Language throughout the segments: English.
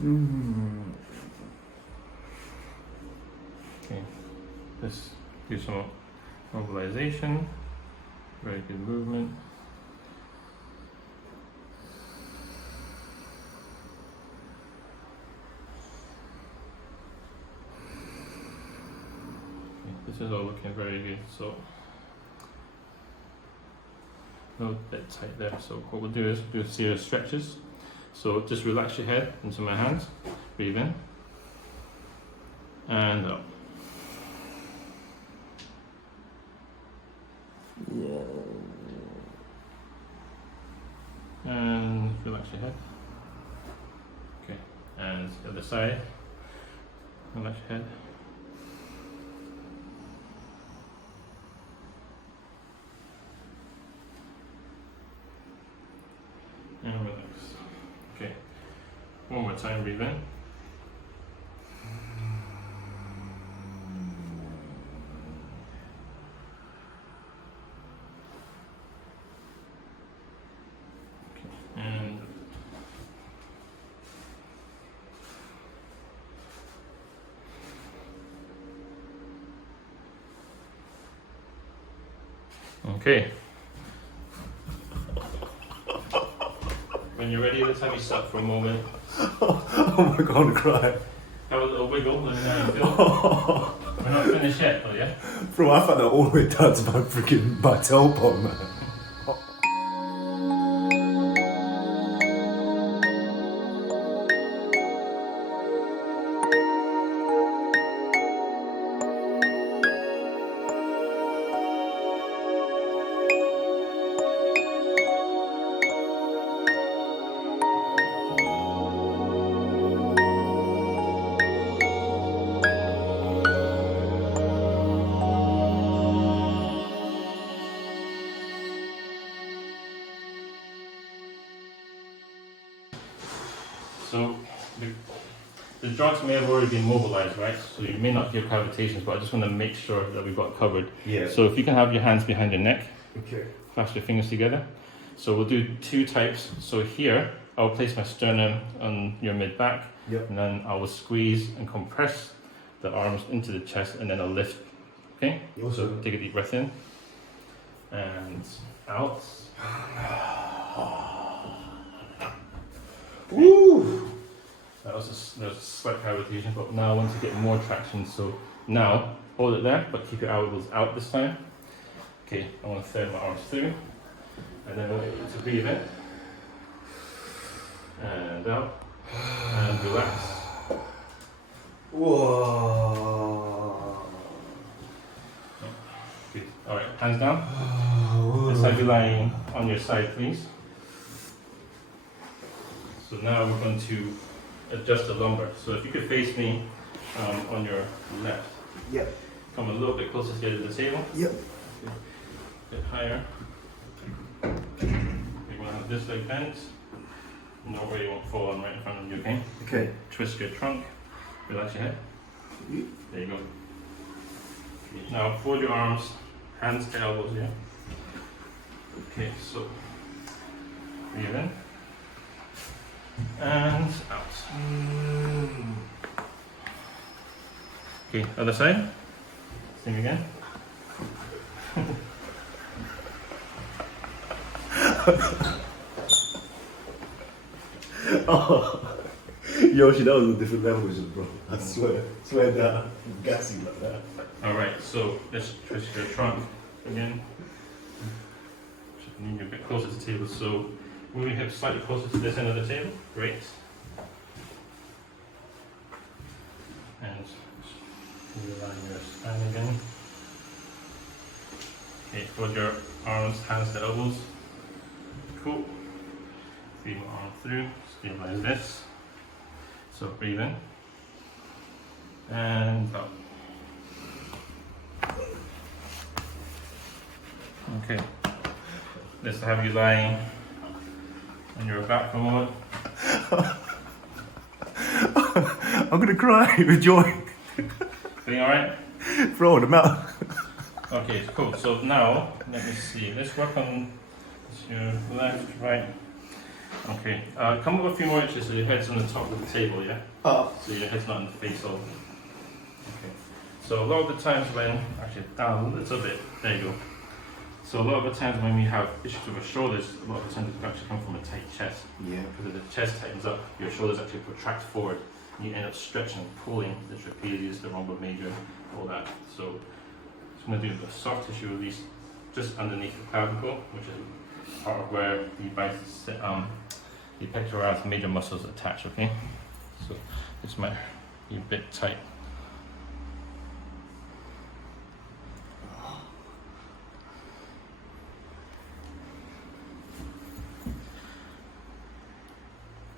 Okay, let's do some mobilization. Very good movement. Okay, this is all looking very good. So no bit tight there. So what we'll do is do a series of stretches. So just relax your head into my hands. Breathe in and up. And relax your head. Okay, and the other side. Relax your head. And relax. Okay, one more time, breathe in. And okay. When you're ready, let's have you stop for a moment. Oh my god, I'm crying. Have a little wiggle and feel. We're not finished yet, though, yeah? Bro, I found that all the way down to my freaking Tao Balm, man. So the drugs may have already been mobilized, right? So you may not get palpitations, but I just want to make sure that we've got covered. Yeah. So if you can have your hands behind your neck, Okay. clasp your fingers together. So we'll do two types. So here, I'll place my sternum on your mid-back, Yep. and then I will squeeze and compress the arms into the chest, and then I'll lift. Okay? Awesome. So take a deep breath in, and out. Woo! That was there's a slight palpitation, but now I want to get more traction. So now, hold it there, but keep your elbows out this time. Okay, I want to thread my arms through, and then I want you to breathe in, and out, and relax. Whoa. Good. All right, hands down. Let's have you lying on your side, please. So now we're going to adjust the lumbar. So if you could face me on your left. Yep. Come a little bit closer together to the table. Yep. A bit higher. You're going to have this leg bent. No way you won't fall on right in front of you, okay? Okay. Twist your trunk. Relax your head. There you go. Okay, now fold your arms, hands to elbows, yeah? Okay, so breathe in. And out. Okay, other side. Same again. Oh. Yoshi, that was a different level, bro. I swear that I'm gassy like that. Alright, so let's twist your trunk again. Just need you a bit closer to the table. So move your hips slightly closer to this end of the table. Great. And realign your spine again. Okay, fold your arms, hands to elbows. Cool. Feed my arm through. Stabilize this. So breathe in. And out. Okay. Let's have you lying on your back for a moment. I'm gonna cry with joy. Feeling alright? Bro, the mouth. Okay, cool. So now, let me see. Let's work on your left, right. Okay, come up a few more inches so your head's on the top of the table, yeah? Up. So your head's not in the face all. Okay. So a lot of the times when, actually down a little bit, there you go. So a lot of the times when we have issues with our shoulders, a lot of the times it actually come from a tight chest. Yeah. Because if the chest tightens up, your shoulders actually protract forward. And you end up stretching and pulling the trapezius, the rhomboid major, all that. So I'm going to do the soft tissue release just underneath the clavicle, which is part of where the pectoralis major muscles attach, okay? So this might be a bit tight.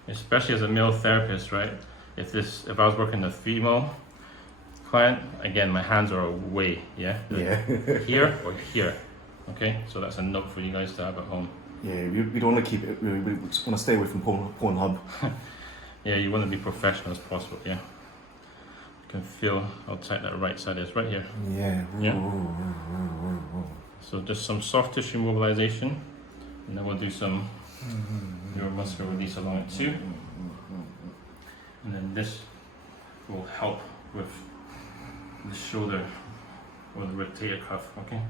Especially as a male therapist, right? If I was working a female client, again, my hands are away, yeah? Yeah. Here or here, okay? So that's a note for you guys to have at home. Yeah, we don't want to keep it, we just want to stay away from Pornhub. Yeah, you want to be professional as possible, yeah? You can feel how tight that right side is, right here. Yeah. Yeah. So just some soft tissue mobilization, and then we'll do some neuromuscular release along it too. And then this will help with the shoulder or the rotator cuff, okay?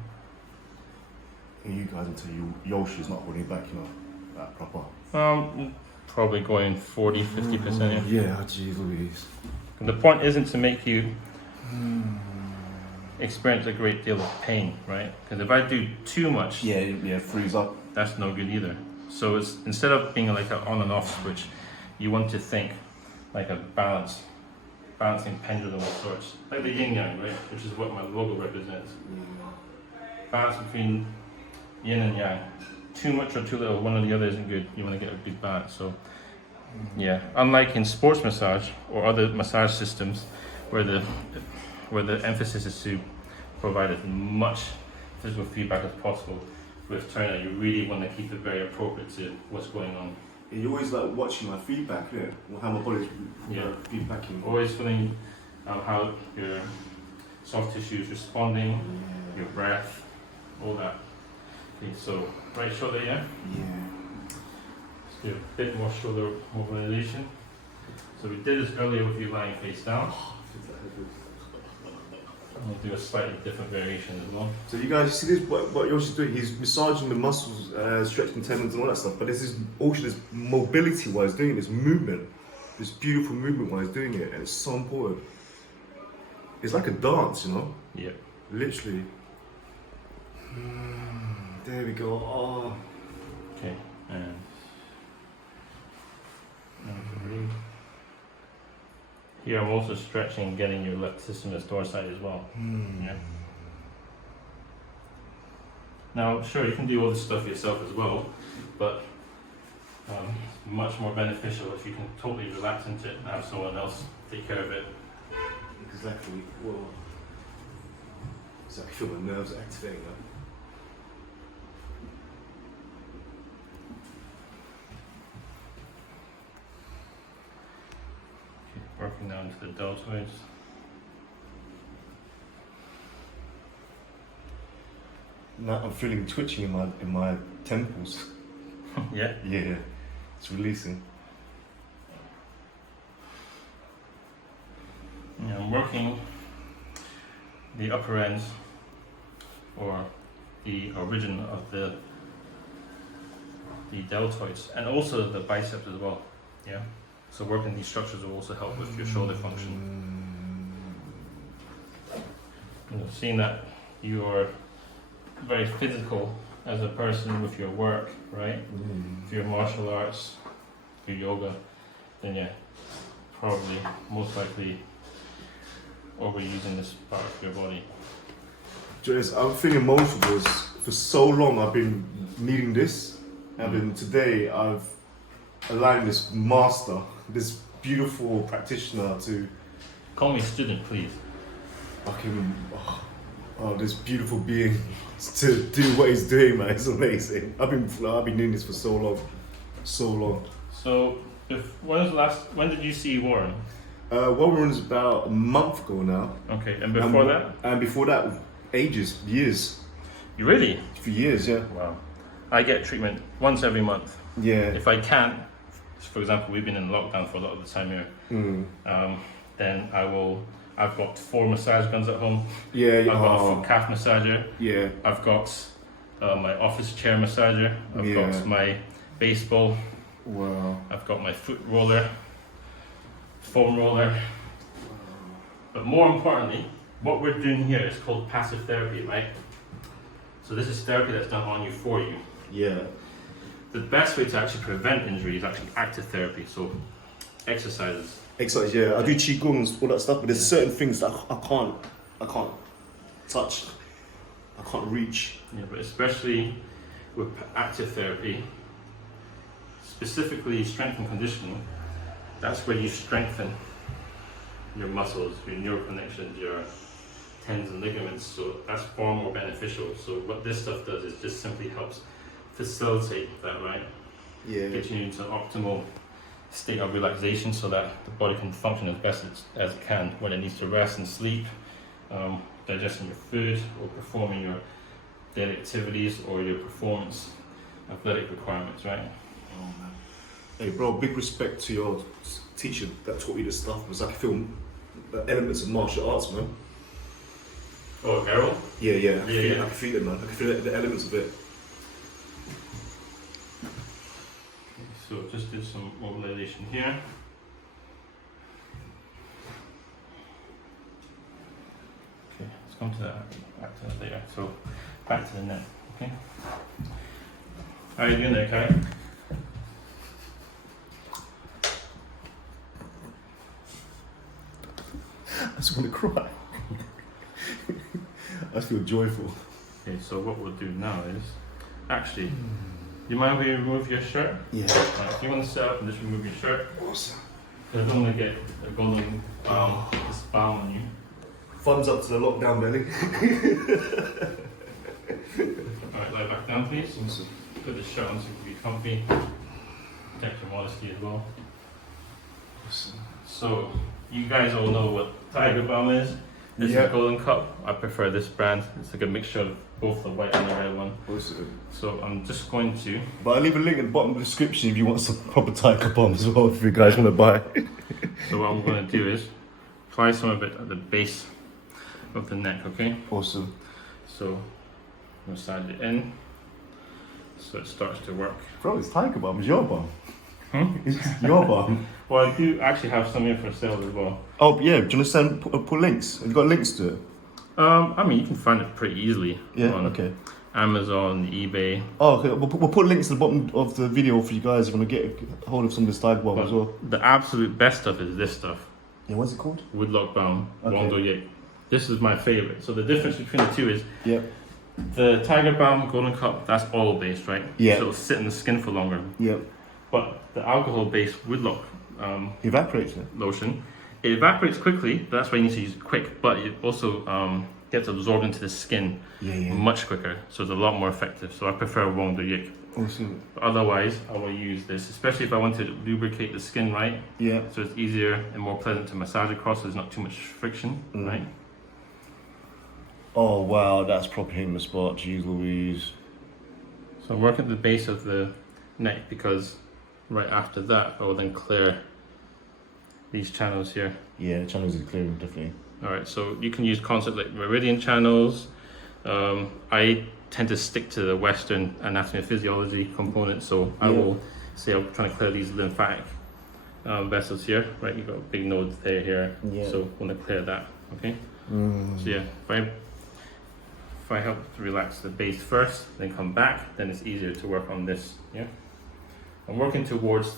You guys until Yoshi's not holding back, you know, that proper. Probably going 40-50%. Yeah, geez Louise. And the point isn't to make you experience a great deal of pain, right? Because if I do too much, yeah, freeze up. that's no good either. So it's instead of being like an on and off switch, you want to think like a balancing pendulum of sorts, like the yin yang, right? Which is what my logo represents. Balance between yin and yang. Too much or too little, one or the other isn't good. You want to get a good balance. So yeah, unlike in sports massage or other massage systems where the emphasis is to provide as much physical feedback as possible, with Turner you really want to keep it very appropriate to what's going on. You always like watching my feedback, yeah? How my body's feedbacking. Always feeling how your soft tissue is responding, your breath, all that. Okay, so right shoulder, yeah? Yeah. Let's do a bit more shoulder mobilization. So we did this earlier with you lying face down. We'll do a slightly different variation as well. So you guys see this, what Yoshi's doing, he's massaging the muscles, stretching tendons and all that stuff, but this is also this mobility while he's doing it, this movement, this beautiful movement while he's doing it, and it's so important. It's like a dance, you know? Yeah. Literally. There we go. Oh. Okay, and here I'm also stretching, getting your latissimus dorsi as well. Yeah. Now, sure, you can do all this stuff yourself as well, but much more beneficial if you can totally relax into it and have someone else take care of it. Exactly. Whoa. So I feel my nerves activating now. Working down to the deltoids. Now I'm feeling twitching in my temples. Yeah? Yeah, it's releasing. Yeah, I'm working the upper ends or the origin of the deltoids and also the biceps as well. Yeah. So working these structures will also help with your shoulder function. You know, seeing that you are very physical as a person with your work, right? If you're martial arts, if you're yoga, then yeah, probably most likely overusing this part of your body. Just, I'm feeling emotional because for so long I've been needing this, and then today I've allowed this master, this beautiful practitioner to Call me student, please. this beautiful being to do what he's doing, man. It's amazing. I've been doing this for so long. So, when did you see Warren? Warren was about a month ago now. Okay, and before that? And before that, years. You really? For years, yeah. Wow. I get treatment once every month. Yeah. If I can't, for example, we've been in lockdown for a lot of the time here. Then I've got 4 massage guns at home. Yeah, I've got a foot calf massager. Yeah. I've got my office chair massager. I've got my baseball. Wow. I've got my foot roller, foam roller. But more importantly, what we're doing here is called passive therapy, right? So this is therapy that's done on you for you. Yeah. The best way to actually prevent injury is actually active therapy, so exercises. Exercise, yeah. I do qigong, all that stuff, but there's certain things that I can't touch. I can't reach. Yeah, but especially with active therapy, specifically strength and conditioning, that's where you strengthen your muscles, your neural connections, your tendons and ligaments, so that's far more beneficial. So what this stuff does is just simply helps facilitate that, right? Yeah. Get you into an optimal state of relaxation so that the body can function as best as it can when it needs to rest and sleep, digesting your food or performing your daily activities or your performance athletic requirements, right? Oh man. Hey bro, big respect to your teacher that taught you this stuff, because I can feel elements of martial arts, man. Oh, Errol? Yeah. I Yeah. can feel it, man. I can feel the elements of it. So just do some mobilization here. Okay, let's come to that, back to that later. So back to the neck, okay? How are you doing there, Kai? I just want to cry. I just feel joyful. Okay, so what we'll do now is, actually, you mind if we remove your shirt? Yeah. Right, if you want to sit up and just remove your shirt. Awesome. I don't want to get a golden this balm on you. Thumbs up to the lockdown belly. Alright, lie back down please. Awesome. Put the shirt on so you can be comfy. Protect your modesty as well. Awesome. So, you guys all know what Tiger Balm is. This is a golden cup. I prefer this brand. It's like a mixture of both the white and the red one. Awesome. So I'm just going to... But I'll leave a link at the bottom of the description if you want some proper Tiger Balm as well, if you guys want to buy. So what I'm going to do is apply some of it at the base of the neck, okay? Awesome. So massage it in so it starts to work. Bro, it's Tiger Balm. It's your balm. It's Hmm? your balm. Well, I do actually have some here for sale as well. Oh, yeah. Do you want to send, put links? Have you got links to it? I mean, you can find it pretty easily on Okay. Amazon, eBay. Oh, okay. We'll put links at the bottom of the video for you guys if you want to get a hold of some of this Tiger Balm But as well. the absolute best stuff is this stuff. Yeah, what's it called? Woodlock Balm, Okay. Wong Do Yik. This is my favorite. So the difference between the two is Yeah. the Tiger Balm Golden Cup, that's oil based, right? Yeah. So it'll sit in the skin for longer. Yeah. But the alcohol based Woodlock Evaporates it. lotion, it evaporates quickly, but that's why you need to use it quick, but it also gets absorbed into the skin Yeah. much quicker, so it's a lot more effective. So I prefer Wong Do Yik. Awesome. But otherwise, I will use this, especially if I want to lubricate the skin right, Yeah. so it's easier and more pleasant to massage across, so there's not too much friction, right? Oh, wow. That's proper hitting the spot. Jeez Louise. So I'm working at the base of the neck because right after that, I will then clear these channels here. Yeah, the channels is clearing, definitely. All right, so you can use concepts like meridian channels. I tend to stick to the Western anatomy and physiology component, so I will say I'm trying to clear these lymphatic vessels here, right? You've got a big node there here, so I want to clear that, okay? So yeah, if I help to relax the base first, then come back, then it's easier to work on this, yeah? I'm working towards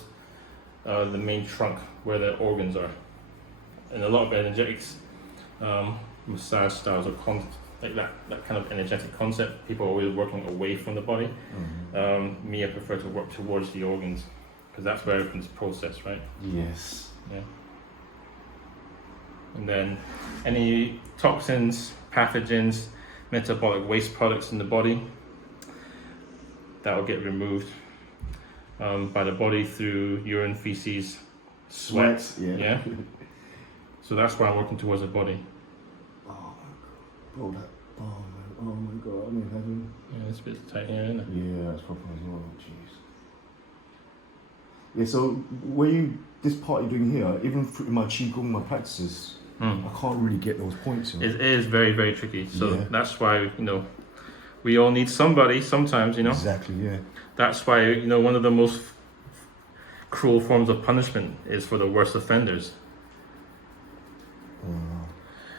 the main trunk where the organs are. And a lot of energetics massage styles or like that kind of energetic concept, people are always working away from the body. Me, I prefer to work towards the organs because that's where everything's processed, right? Yes. Yeah. And then any toxins, pathogens, metabolic waste products in the body, that will get removed by the body through urine, feces, sweat. Yeah. So that's why I'm working towards the body. Oh my god. Bro, that balm, man. Oh my god, I'm in heaven. Yeah, this bit's tight here, isn't it? Yeah, that's proper as well. Jeez. Yeah, so this part you're doing here, even through my Qigong, my practices, I can't really get those points. You know? It is very, very tricky. So Yeah. that's why, we all need somebody sometimes, Exactly, yeah. That's why, one of the most cruel forms of punishment is for the worst offenders.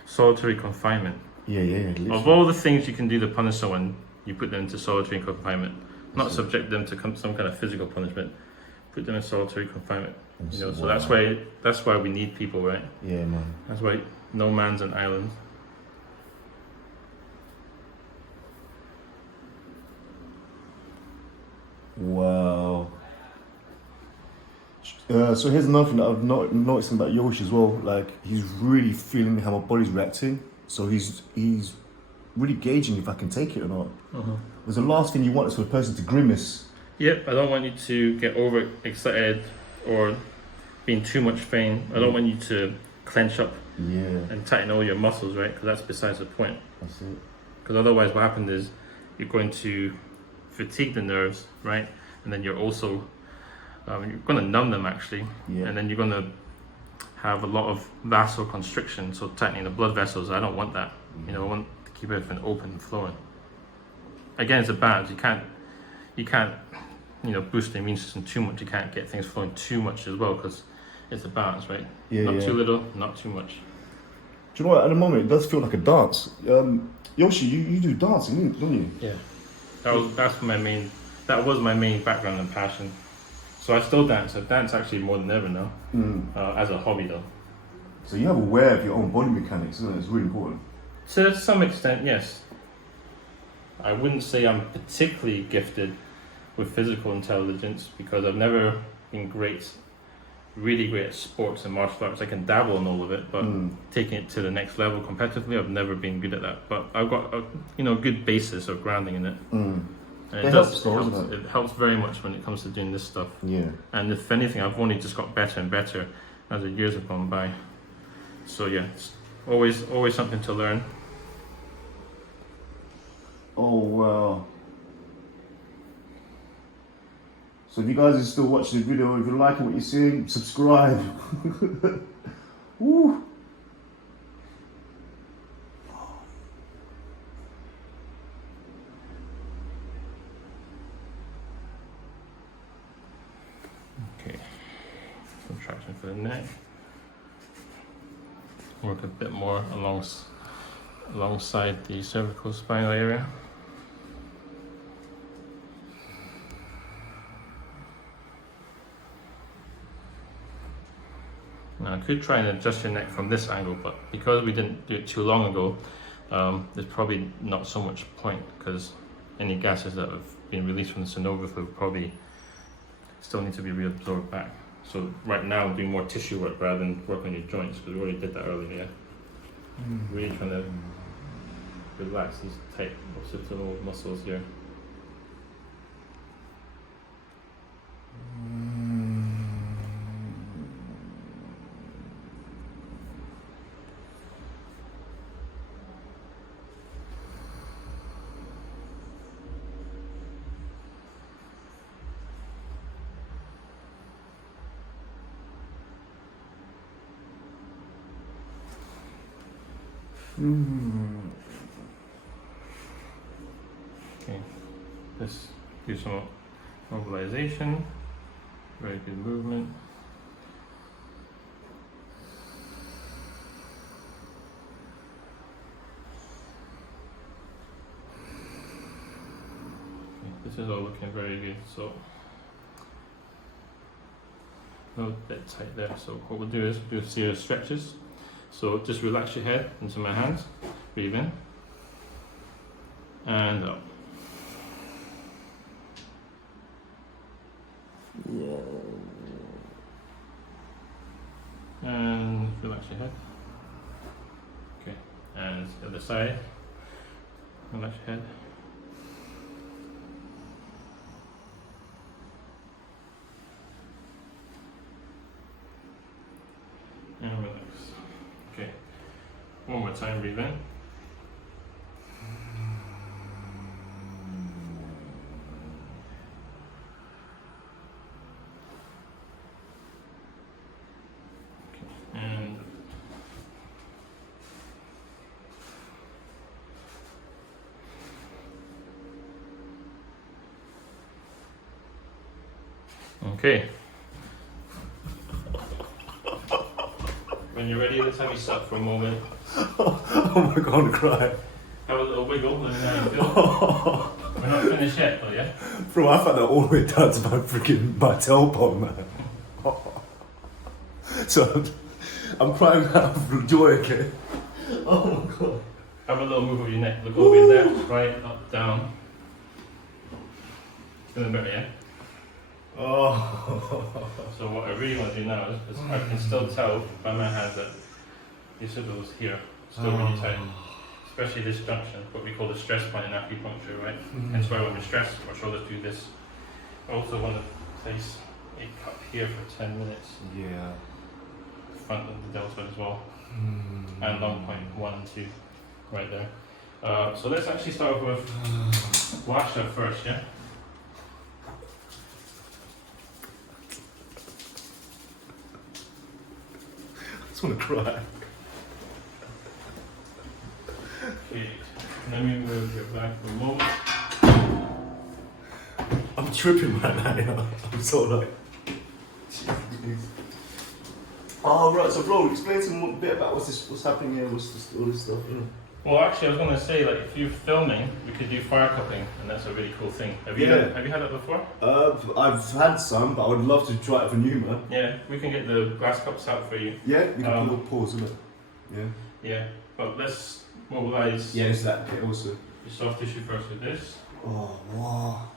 Solitary confinement. Yeah. Literally. Of all the things you can do to punish someone, you put them into solitary confinement. Not subject them to some kind of physical punishment. Put them in solitary confinement. So that's why we need people, right? Yeah, man. That's why no man's an island. Wow. So here's another thing that I've noticed about Yoshi as well. Like, he's really feeling how my body's reacting. So he's really gauging if I can take it or not. Because the last thing you want is for the person to grimace. Yep, I don't want you to get overexcited or be in too much pain. I don't want you to clench up and tighten all your muscles, right? Because that's besides the point. That's it. Because otherwise what happens is you're going to fatigue the nerves, right? And then you're also, you're going to numb them actually. Yeah. And then you're going to have a lot of vasoconstriction, so tightening the blood vessels. I don't want that. I want to keep everything open and flowing. Again, it's a balance. You can't boost the immune system too much. You can't get things flowing too much as well, because it's a balance, right? Not too little, not too much. Do you know what? At the moment, it does feel like a dance. Yoshi, you do dancing, don't you? Yeah. That was my main background and passion. So I still dance. I dance actually more than ever now, as a hobby though. So you have aware of your own body mechanics, isn't it? It's really important. To some extent, yes. I wouldn't say I'm particularly gifted with physical intelligence because I've never been really great at sports and martial arts. I can dabble in all of it, but taking it to the next level competitively, I've never been good at that. But I've got a good basis of grounding in it. And it helps very much when it comes to doing this stuff. Yeah. And if anything, I've only just got better and better as the years have gone by. So yeah, it's always something to learn. Oh wow. So if you guys are still watching the video, if you're liking what you're seeing, subscribe. Woo. Okay, contraction for the neck. Work a bit more alongside the cervical spinal area. Now I could try and adjust your neck from this angle, but because we didn't do it too long ago, there's probably not so much point because any gases that have been released from the synovial fluid probably still need to be reabsorbed back. So right now we're doing more tissue work rather than work on your joints because we already did that earlier. Yeah? Really trying to relax these tight occipital muscles here. Okay, let's do some mobilization. Very good movement. Okay, this is all looking very good. So a bit tight there. So what we'll do is do a series of stretches. So just relax your head into my hands, breathe in, and up. And relax your head. Okay, and the other side, relax your head. And relax. Okay, one more time, breathe in. Okay. When you're ready, let's have you stop for a moment. Oh my god, I'm gonna cry. Have a little wiggle, let me know how you feel. We're not finished yet, though, yeah? Bro, I found that all the way down to my tailbone, man. So, I'm crying out of joy, okay? Oh my god. Have a little move of your neck. Look all the way left, right, up, down. Feeling better, yeah? Oh. So what I really want to do now is I can still tell by my hands that your subdural is here, still really tight. Especially this junction, what we call the stress point in acupuncture, right? Hence why when we're stressed, our shoulders do this. I also want to place a cup here for 10 minutes. Yeah. Front of the deltoid as well. And long point 1 and 2, right there. So let's actually start off with GUA SHA first, yeah? I just want to cry. Okay, let me move your back for a moment. I'm tripping right now, you know? I'm so like... Oh, right, so bro, explain to me a bit about what's happening here, all this stuff, you know? Well, actually, I was going to say, like, if you're filming, we could do fire cupping, and that's a really cool thing. Have you had that before? I've had some, but I would love to try it for new, man. Yeah, we can get the glass cups out for you. Yeah, we can put a pause, isn't it? Yeah. Yeah, but let's mobilize Yeah, it's that, okay, also. your soft tissue first with this. Oh, wow.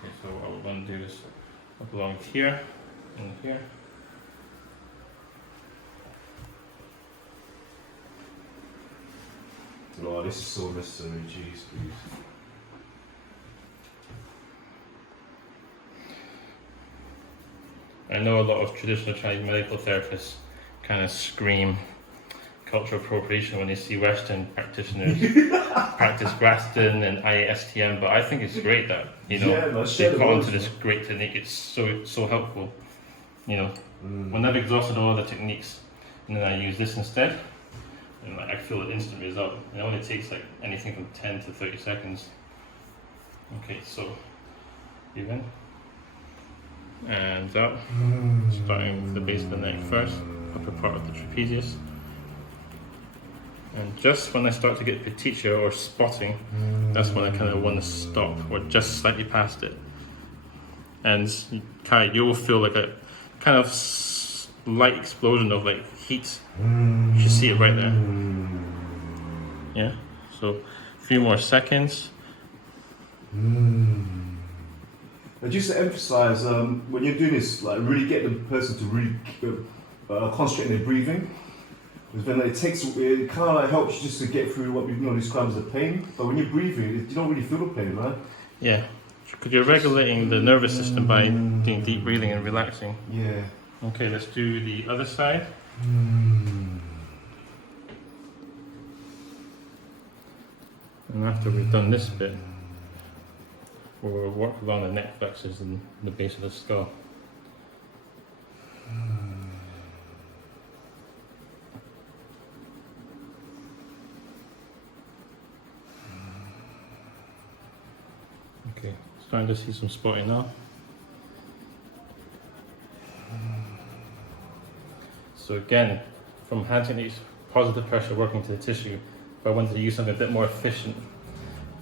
Okay, so what we're going to do is up along here and here. Oh, this is so necessary, jeez, please. I know a lot of traditional Chinese medical therapists kind of scream cultural appropriation when they see Western practitioners practice Graston and IASTM, but I think it's great that, you know, they've got onto this great technique. It's so helpful. You know, when I've exhausted all other techniques and then I use this instead, and like, I feel an instant result. It only takes like anything from 10 to 30 seconds. Okay, so even and up, starting with the base of the neck first, upper part of the trapezius. And just when I start to get Pt2 or spotting, that's when I kind of want to stop, or just slightly past it. And Kai, you will feel like a kind of light explosion of like heat. You should see it right there. Yeah, so a few more seconds. And just to emphasize, when you're doing this, like really get the person to really concentrate on their breathing. Because then it kind of like helps you just to get through what we describe as a pain. But when you're breathing, you don't really feel the pain, right? Yeah, because you're regulating the nervous system by doing deep breathing and relaxing. Yeah. Okay, let's do the other side. And after we've done this bit, we'll work along the neck flexors and the base of the skull. Okay, starting to see some spotting now. So again, from hand techniques, positive pressure working to the tissue. If I wanted to use something a bit more efficient,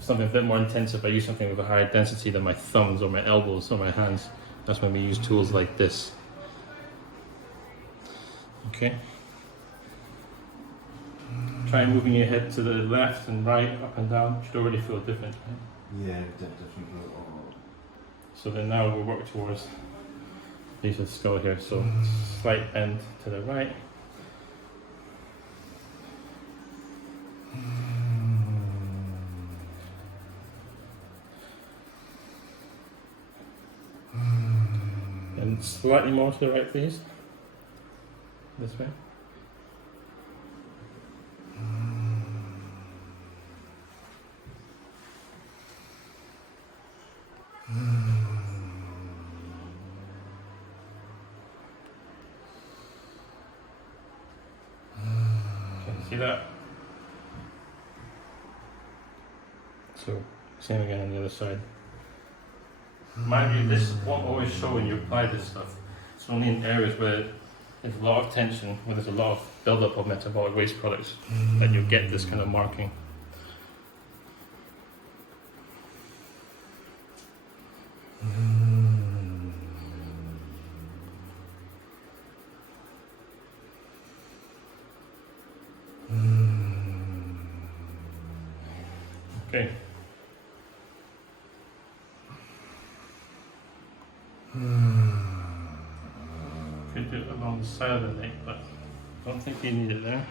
something a bit more intensive, I use something with a higher density than my thumbs or my elbows or my hands. That's when we use tools like this. Okay. Try moving your head to the left and right, up and down. You should already feel different, right? Yeah, definitely. Oh. So then now we'll work towards the base of the skull here. So slight bend to the right. And slightly more to the right, please. This way. Can you see that? So, same again on the other side. Mind you, this won't always show when you apply this stuff. It's only in areas where there's a lot of tension, where there's a lot of buildup of metabolic waste products, that you get this kind of marking. Okay. Could do it along the side of the neck, but I don't think you need it there.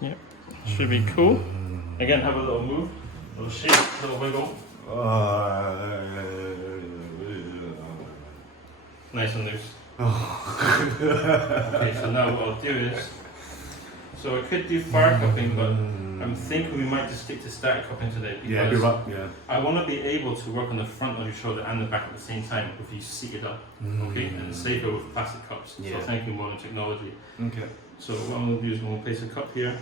Yep, should be cool. Again, have a little move, a little shake, a little wiggle. Nice and loose. Okay, so now what I'll do is, so I could do fire cupping, but I'm thinking we might just stick to static cupping today, because I want to be able to work on the front of your shoulder and the back at the same time if you seated up, okay, and it's safer with plastic cups. So thinking modern technology. Okay. So what I'm going to do is I'm going to place a cup here,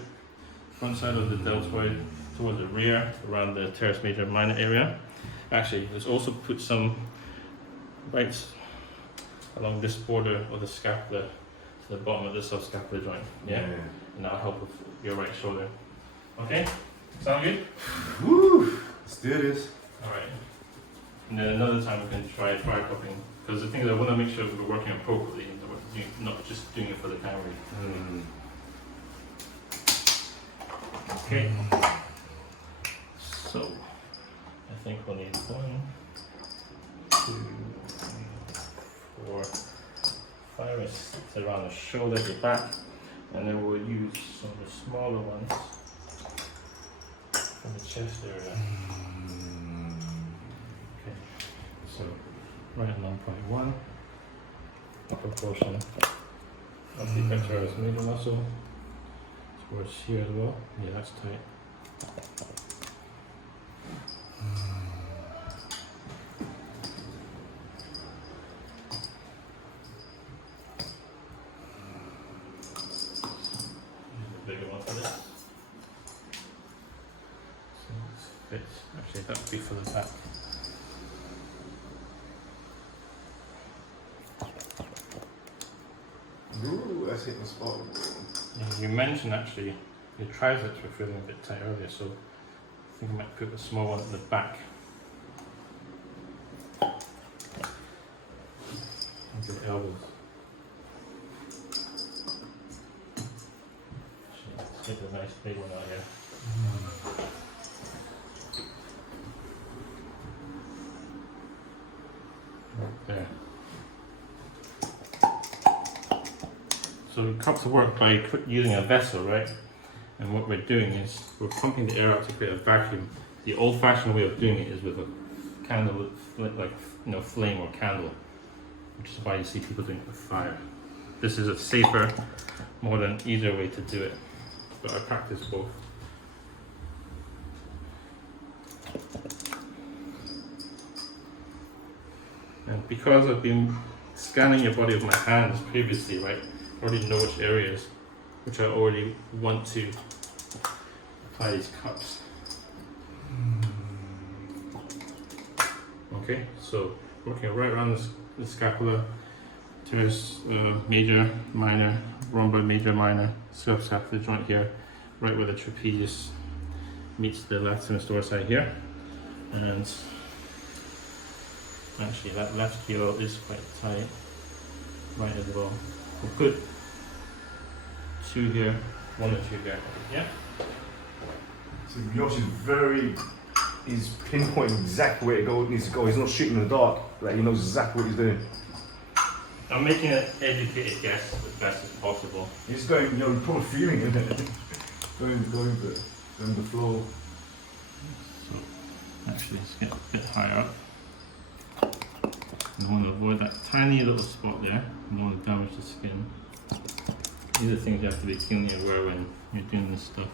front side of the deltoid towards the rear, around the teres major minor area. Actually, let's also put some right along this border of the scapula to the bottom of the subscapular joint. Yeah? And that'll help with your right shoulder. Okay? Sound good? Woo! Let's do this. Alright. And then another time we can try fire cupping. Because the thing is, I want to make sure that we're working appropriately and that we're not just doing it for the camera. Okay. So, I think we'll need 1, 2, 3, 4, 5 or 6 around the shoulder, the back, and then we'll use some of the smaller ones from the chest area. Okay, so right along point 1, upper portion of the pectoralis major muscle, towards here as well. Yeah, that's tight. Actually, that would be for the back. Ooh, that's hitting the spot. Yeah, you mentioned actually your triceps were feeling a bit tight earlier, so I think I might put a small one at the back. And the elbows. Actually, let's get a nice big one out here. There. So cups work by using a vessel, right? And what we're doing is we're pumping the air out to create a vacuum. The old-fashioned way of doing it is with a candle, like flame or candle, which is why you see people doing it with fire. This is a safer, more than easier way to do it, but I practice both. And because I've been scanning your body with my hands previously, right, I already know which areas which I already want to apply these cups. Okay, so working right around the scapula, teres major, minor, rhomboid major, minor, subscapular joint here, right where the trapezius meets the latissimus dorsi here, and actually that left heel is quite tight, right as well. We'll put 2 here, 1 and 2 there. Yeah? So Yoshi's he's pinpointing exactly where it needs to go. He's not shooting in the dark. Like, he knows exactly what he's doing. I'm making an educated guess as best as possible. He's going, you're probably feeling it. going with the flow. So, actually, let's get a bit higher up. I want to avoid that tiny little spot there. I don't want to damage the skin. These are things you have to be keenly aware when you're doing this stuff.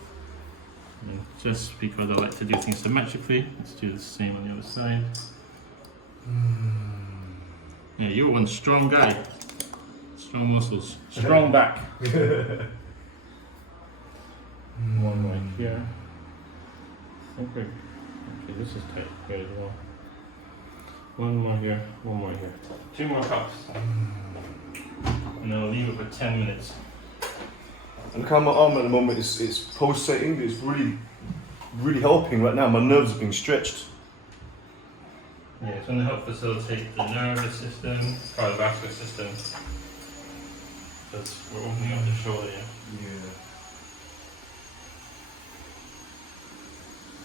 And just because I like to do things symmetrically, let's do the same on the other side. Yeah, you're one strong guy. Strong muscles. Strong back. One right here. I think okay, this is tight here as well. One more here, one more here. 2 more cups. And then I'll leave it for 10 minutes. And look how my arm at the moment is pulsating. It's really helping right now. My nerves are being stretched. Yeah, it's going to help facilitate the nervous system, cardiovascular system. Because we're opening up the shoulder, yeah.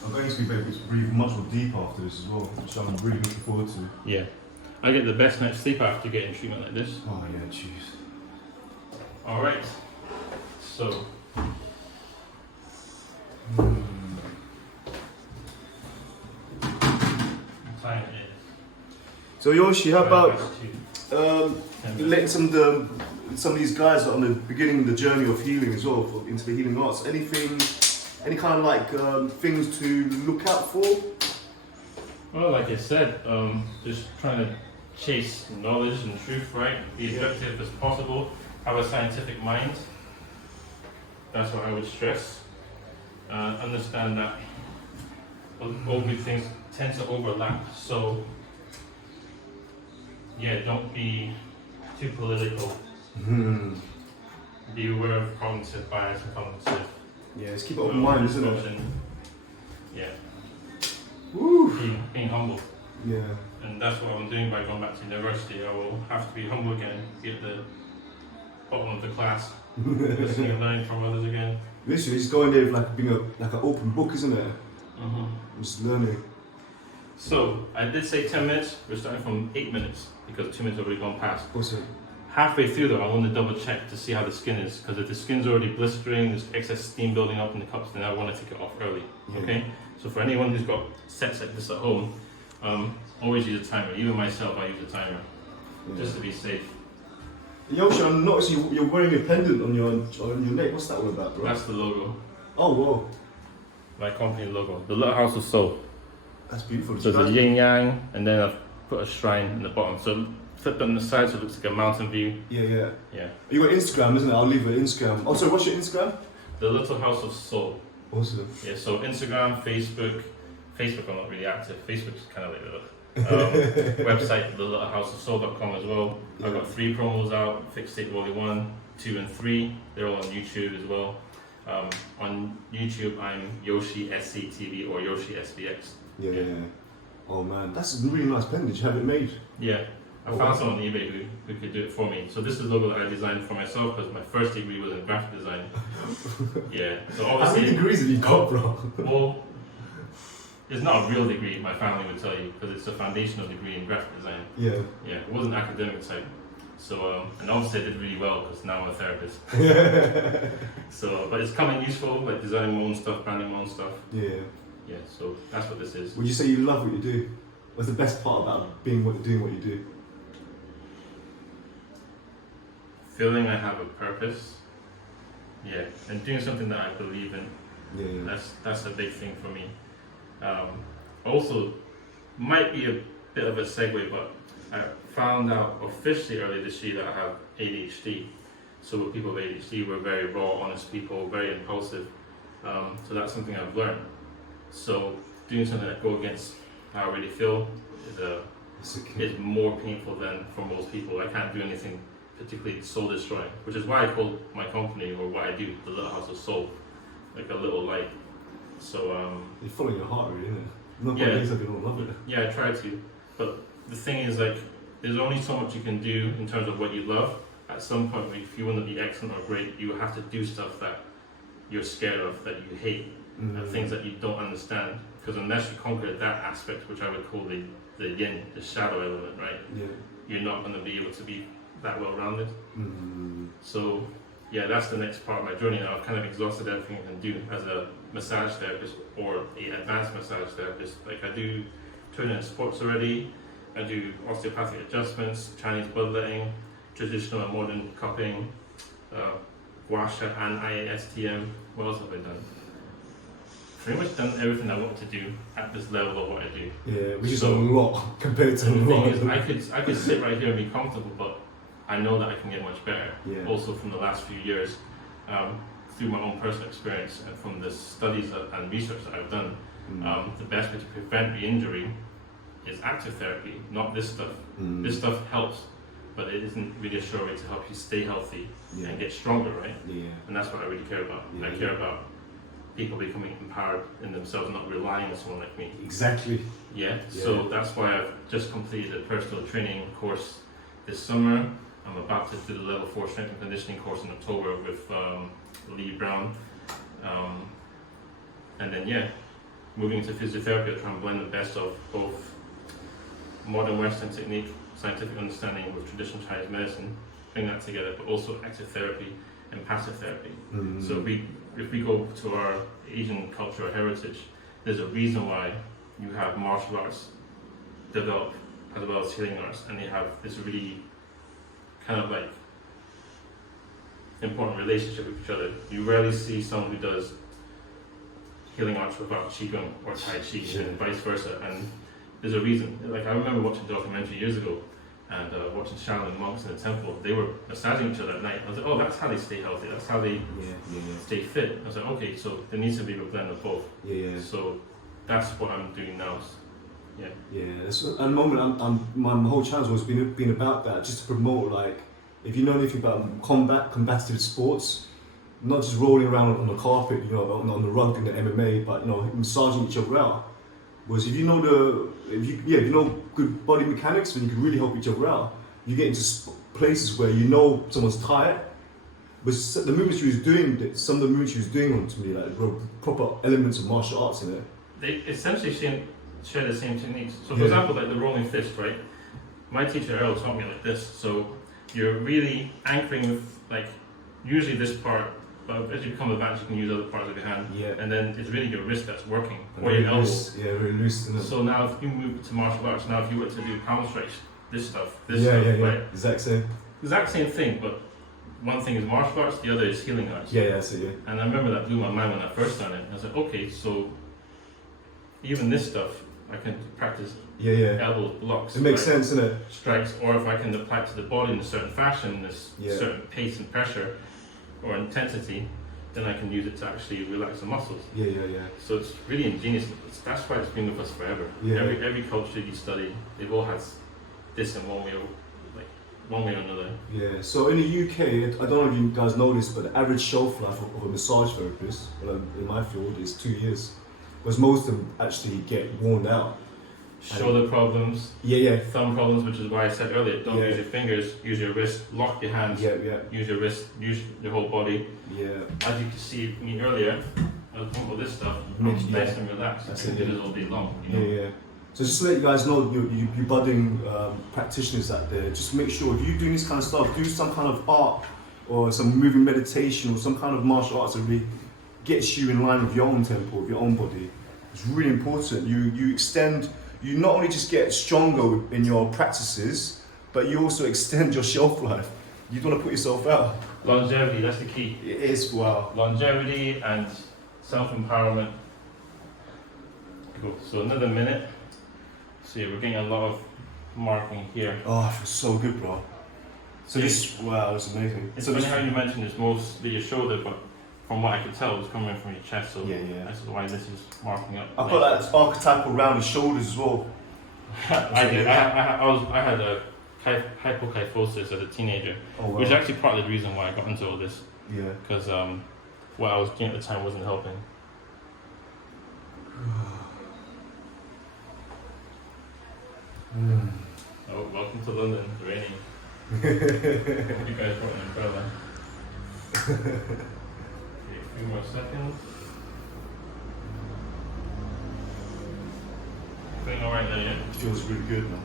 I'm going to be able to breathe much more deep after this as well, which I'm really looking forward to. Yeah. I get the best night's sleep after getting treatment like this. Oh yeah, jeez. Alright. So. Time it is. So Yoshi, how about Letting letting some of these guys that are on the beginning of the journey of healing as well, into the healing arts, any kind of like things to look out for? Well, like I said, just trying to chase knowledge and truth, right? Be effective as possible. Have a scientific mind. That's what I would stress. Understand that all good things tend to overlap. So, yeah, don't be too political. Be aware of cognitive bias and cognitive. Yeah, let's keep it open mind, isn't it? Yeah. Woo! Being humble. Yeah. And that's what I'm doing by going back to university. I will have to be humble again, be at the bottom of the class, listening and learning from others again. Literally, it's going there with like being like an open book, isn't it? Just learning. So, I did say 10 minutes, we're starting from 8 minutes, because 2 minutes have already gone past. Awesome. Halfway through though, I want to double check to see how the skin is, because if the skin's already blistering, there's excess steam building up in the cups, then I want to take it off early, okay? So for anyone who's got sets like this at home, always use a timer. Even myself, I use a timer, just to be safe. Yoshi, I noticed you're wearing a pendant on your neck. What's that all about, bro? That's the logo. Oh, whoa. My company logo. The Little House of Soul. That's beautiful. So there's a yin yang, and then I've put a shrine in the bottom. So flipped on the side so it looks like a mountain view. Yeah. Yeah. You got Instagram, isn't it? I'll leave it Instagram. Oh, sorry, what's your Instagram? The Little House of Soul. Awesome. Yeah, so Instagram, Facebook. Facebook I'm not really active. Facebook's kind of like the website, thelittleHouseofSoul.com as well. Yeah. I've got 3 promos out, Fixed State Volume 1, 2 and 3. They're all on YouTube as well. On YouTube I'm Yoshi SCTV or Yoshi SBX. Yeah. Oh man, that's a really nice pendant. You have it made? Yeah. I found someone on eBay who could do it for me. So this is the logo that I designed for myself because my first degree was in graphic design. Yeah. So How obviously. many degrees have you got, bro? Well, it's not a real degree, my family would tell you, because it's a foundational degree in graphic design. Yeah. Yeah, it wasn't academic type. So, and obviously I did really well because now I'm a therapist. So, but it's coming useful, like designing my own stuff, branding my own stuff. Yeah. Yeah, so that's what this is. Would you say you love what you do? What's the best part about doing what you do? Feeling I have a purpose. Yeah, and doing something that I believe in. Yeah. That's a big thing for me. Also, might be a bit of a segue, but I found out officially earlier this year that I have ADHD. So with people with ADHD, we're very raw, honest people, very impulsive. So that's something I've learned. So doing something that goes against how I really feel is more painful than for most people. I can't do anything particularly soul destroying, which is why I call my company, or what I do, the Little House of Soul, like a little light. So you're following your heart, really, isn't it? Not yeah. like you don't love it. Yeah, I try to. But the thing is, like, there's only so much you can do in terms of what you love. At some point, if you want to be excellent or great, you have to do stuff that you're scared of, that you hate, and things that you don't understand. Because unless you conquer that aspect, which I would call the yin, the shadow element, right? Yeah. You're not going to be able to be that well-rounded. So, yeah, that's the next part of my journey. Now I've kind of exhausted everything I can do as a massage therapist or an advanced massage therapist. Like, I do training in sports already. I do osteopathic adjustments, Chinese bloodletting, traditional and modern cupping, GUA SHA and IASTM. What else have I done? Pretty much done everything I want to do at this level of what I do. Yeah, which is a lot compared to the thing is, I could sit right here and be comfortable, but I know that I can get much better. Yeah. Also from the last few years, through my own personal experience and from the studies and research that I've done, the best way to prevent re-injury is active therapy, not this stuff. This stuff helps, but it isn't really a sure way to help you stay healthy and get stronger, right? And that's what I really care about. I care about people becoming empowered in themselves, not relying on someone like me. Exactly. So that's why I've just completed a personal training course this summer. I'm about to do the level 4 strength and conditioning course in October with Lee Brown. And then moving into physiotherapy, I try and blend the best of both modern Western technique, scientific understanding with traditional Chinese medicine, bring that together, but also active therapy and passive therapy. So if we go to our Asian culture or heritage, there's a reason why you have martial arts develop as well as healing arts, and they have this really kind of like important relationship with each other. You rarely see someone who does healing arts without Qigong or Tai Chi and vice versa, and there's a reason. Like I remember watching a documentary years ago and watching Shaolin monks in the temple. They were massaging each other at night. I was like, oh, that's how they stay healthy, that's how they stay fit. I was like, okay, so there needs to be a blend of both. So that's what I'm doing now. That's at the moment. My whole channel has been about that, just to promote, like, if you know anything about combative sports, not just rolling around on the carpet, you know, on the rug in the MMA, but you know, massaging each other out. Whereas if you know good body mechanics, then you can really help each other out. You get into places where you know someone's tired, but the movements she was doing, some of the movements she was doing on to me, like proper elements of martial arts in it. They essentially share the same techniques. So for example, like the rolling fist, right? My teacher Earl taught me like this. So you're really anchoring with like usually this part, but as you become advanced, you can use other parts of your hand. And then it's really your wrist that's working, or your elbow. Very loose. So now if you move to martial arts, now if you were to do palm strikes, this stuff, right? Exact same thing, but one thing is martial arts, the other is healing arts. And I remember that blew my mind when I first done it. I was like, okay, so even this stuff, I can practice elbows, blocks. It makes sense, doesn't it? Strikes, or if I can apply it to the body in a certain fashion, this certain pace and pressure or intensity, then I can use it to actually relax the muscles. So it's really ingenious. That's why it's been with us forever. Every culture you study, they've all had this in one way or another. So in the UK, I don't know if you guys know this, but the average shelf life of a massage therapist in my field is 2 years. Whereas most of them actually get worn out. Shoulder problems, thumb problems, which is why I said earlier, don't use your fingers, use your wrist, lock your hands, use your wrist, use your whole body. As you can see me earlier, I was talking about this stuff, nice and relaxed. I can do this all day long. You know? So just to let you guys know, you budding practitioners out there, just make sure if you're doing this kind of stuff, do some kind of art or some moving meditation or some kind of martial arts that really gets you in line with your own tempo, with your own body. It's really important. You not only just get stronger in your practices, but you also extend your shelf life. You don't want to put yourself out. Longevity, that's the key. It is, wow. Longevity and self-empowerment. Cool, so another minute. See, we're getting a lot of marking here. Oh, it feels so good, bro. So wow, it's amazing. It's funny how you mentioned it's mostly your shoulder, but from what I could tell, it's coming from your chest, so that's why this is marking up. I've got that archetypal round the shoulders as well. I did. I had a hypokyphosis as a teenager, which is actually partly the reason why I got into all this. Because what I was doing at the time wasn't helping. Oh, welcome to London, raining. You guys brought an umbrella. A few more seconds. Feeling alright there, yeah? It feels really good, man.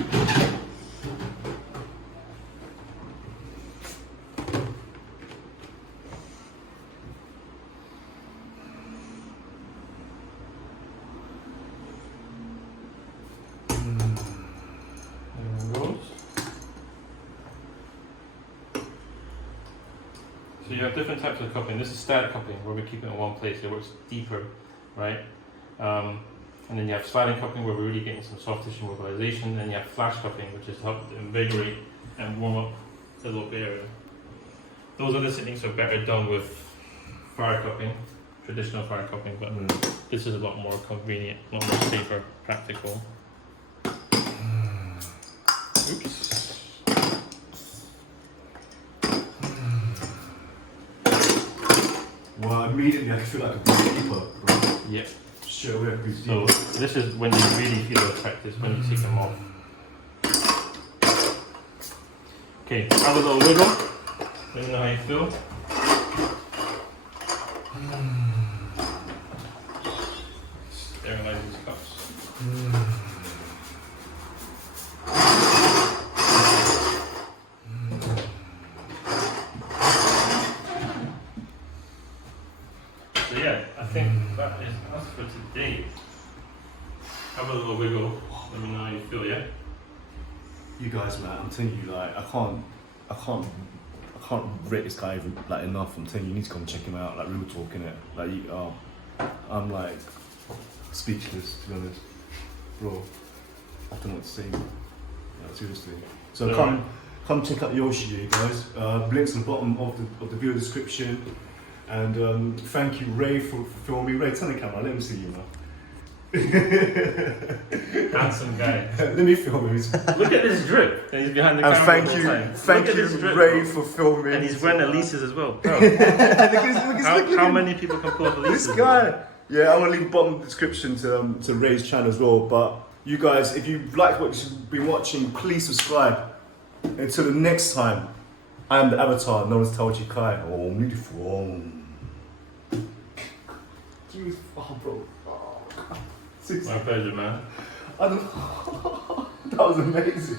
Okay. So you have different types of cupping. This is static cupping, where we keep it in one place. It works deeper, right? And then you have sliding cupping, where we're really getting some soft tissue mobilization. And then you have flash cupping, which is to help invigorate and warm up the local area. Those other techniques are better done with fire cupping, traditional fire cupping, but this is a lot more convenient, a lot more safer, practical. Oops. Well, immediately I feel like a beekeeper, bro. Yeah. Straight away, a beekeeper. So this is when you really feel the effect, is when you take them off. Okay, have a little wiggle. Let me know how you feel. Sterilize these cups. So yeah, I think that is us for today. Have a little wiggle. Let me know how you feel, yeah? You guys, man, I'm telling you, like, I can't rate this guy like enough. I'm telling you, you need to come check him out. Like, real talk, innit? Like, I'm like speechless, to be honest, bro. I don't know what to say. Like, seriously. So come check out Yoshi, you guys. Links at the bottom of the video description. And thank you, Ray, for filming. Ray, turn the camera. Let me see you, man. Handsome guy. Let me film him. Look at this drip. And he's behind the And camera thank the you, whole time. thank Look at you, this drip, Ray, bro. for filming. And he's wearing Elises as well. Bro, how many people can pull off Elises? This guy. Yeah, I'm gonna leave the bottom of the description to Ray's channel as well. But you guys, if you've liked what you've been watching, please subscribe. Until the next time, I am the avatar known as Tao Chi Kai. Oh, beautiful. Jeez, oh, bro. Oh, My pleasure, man. I don't. That was amazing.